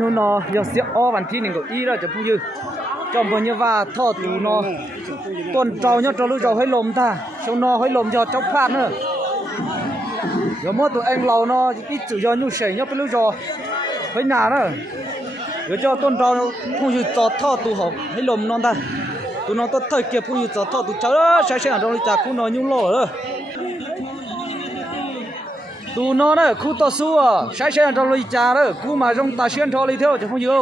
นูนอยากเสียอ้อวันที่1ก็อีแล้วจะพูดอยู่จอมบ่เนี่ยว่าท่อตูนอต้นเจ้าเนี่ยจะรู้เจ้าให้ลมท่าเจ้านอให้ลมเจ้าพลาดเนอะเดี๋ยวมอตัวเองเราเนาะอีจุยอนูเสียเนี่ยไปรู้เจ้าให้หนาเนอะเดี๋ยวเจ้าต้นเจ้าพูดอยู่จอท่อตูหอบให้ลมนอนท่าตูนอต้นเถยเก็บพูดอยู่จอท่อตูเจ้าใช้ๆตรงนี้จากคู่นอยุ่งโลเด้อตูนอเนอะคู่ต่อสู้อ่ะใช้ๆตรงนี้จาเด้อคู่มาจงตาเชียนทอเลยเท่าจะพูดอยู่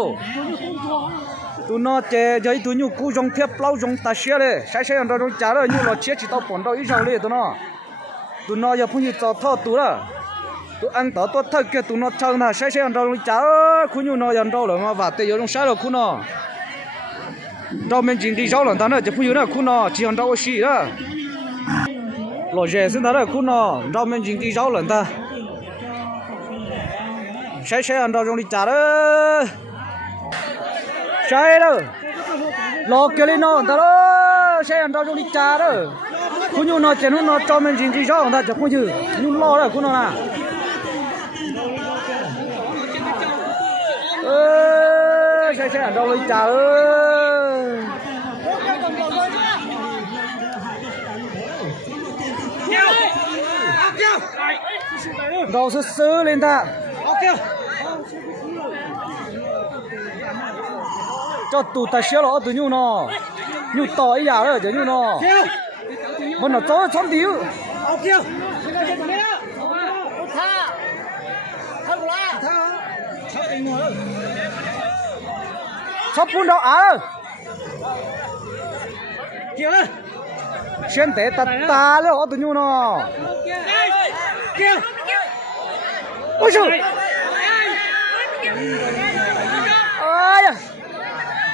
ตูนอเจจะให้ตูอยู่คู่จงเทียบเล่าจงตาเชียเลยใช้ๆตรงนี้จาเด้ออยู่เราเชียจิตเอาปนเราอีเจ้าเลยตูนอตูนออย่าพูดอยู่จอท่อตูละตูอังต่อตัวเถยเก็บตูนอเชิงน่ะใช้ๆตรงนี้จาคู่อยู่นอยันเราเลยมาว่าแต่อยู่ตรงใช้เราคู่นอเราเป็นจริงที่เจ้าหลังตาเนอะจะพูดอยู่นะคู่นอที่อันเราชี้ละหล่อเจ๋สินตาเนอะคู่นอเราเป็นจริงที่เจ้าหลังตาใช้ๆอันเราตรงนี้จาเด้อใช่เด้อรอเกลินอตาเด้อใช้อันเราตรงนี้จาเด้อคุณอยู่นอเจนุนอจอมเป็นจริงที่เจ้าของตาจะพูดอยู่ยุ่งรอเด้อคุณนอนะใช่ๆอันเราเลยจาเอ้ยเราซื้อเลยท่าเจ้าตูตาเชียวหรอตัวยูนอยูต่ออีหยาเลยเดี๋ยวยูนอมันน่ะโจ้ชอบดิวชอบปุ่นดอกเกี่ยวเลยเชียนเตะตาเลยตัวยูนอโอ้ย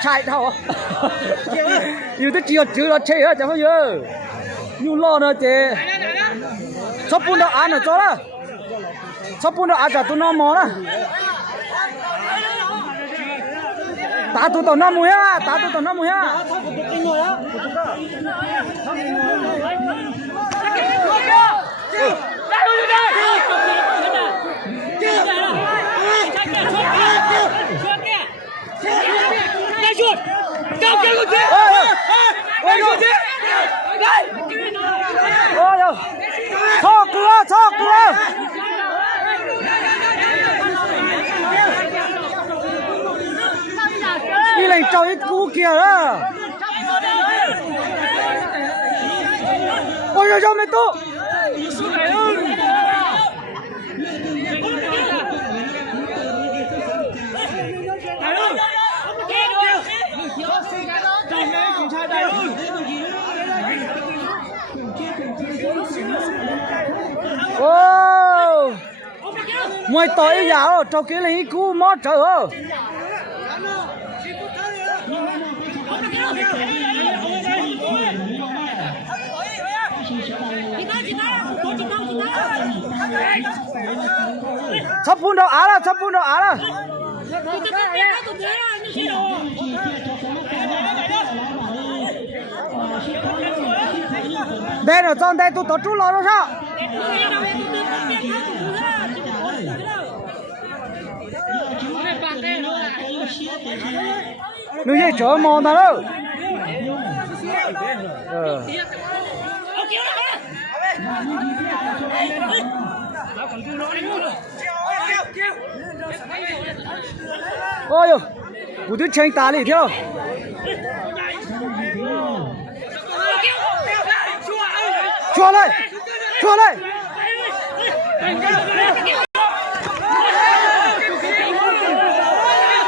ใช่เท่าอยู่ที่เจียวจืดเราเชี่ยจะไม่เยอะอยู่รอเนอะเจชอบปุ่นดอกอ่านนะโจ้ละชอบปุ่นดอกอ่านจากตัวน้องหมอนะตาตัวต่อน้ำมือตาตัวต่อน้ำมือชอกเกลือนี่เลยจอยกูเกี่ยวละโอ้ยจอยไม่ตู้โอ้มวยต่อยยาวcho cái này cú mót trời ơi sắp phun đâu á là đây là trong đây tôi tổ chú lo đó sao nữ dây chở mòn ta đâu ôi bố đứa tranh tá đi theo chua lên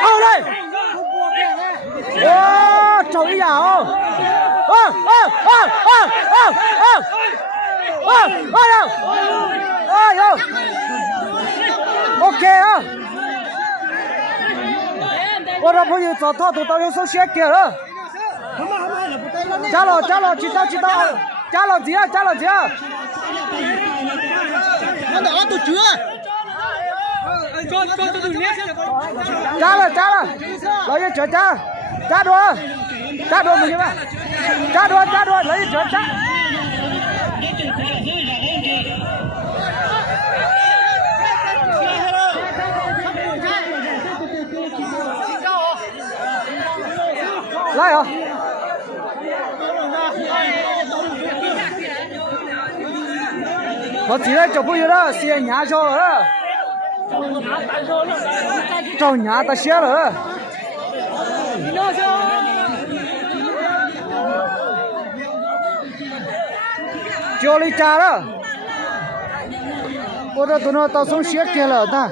ao đây trời ảo ok á ôi ra bây giờ cho thọ tụi tao yêu số xe kìa đó trả lo chị tao trả lo gì á nó đã tụi chưa trả lo lấy cho trả đùa mình như vậy trả đùa lấy cho trả 来啊！我起来就不有了，先伢烧了，找伢的些了。叫你家了，我这都能到送鞋给了的。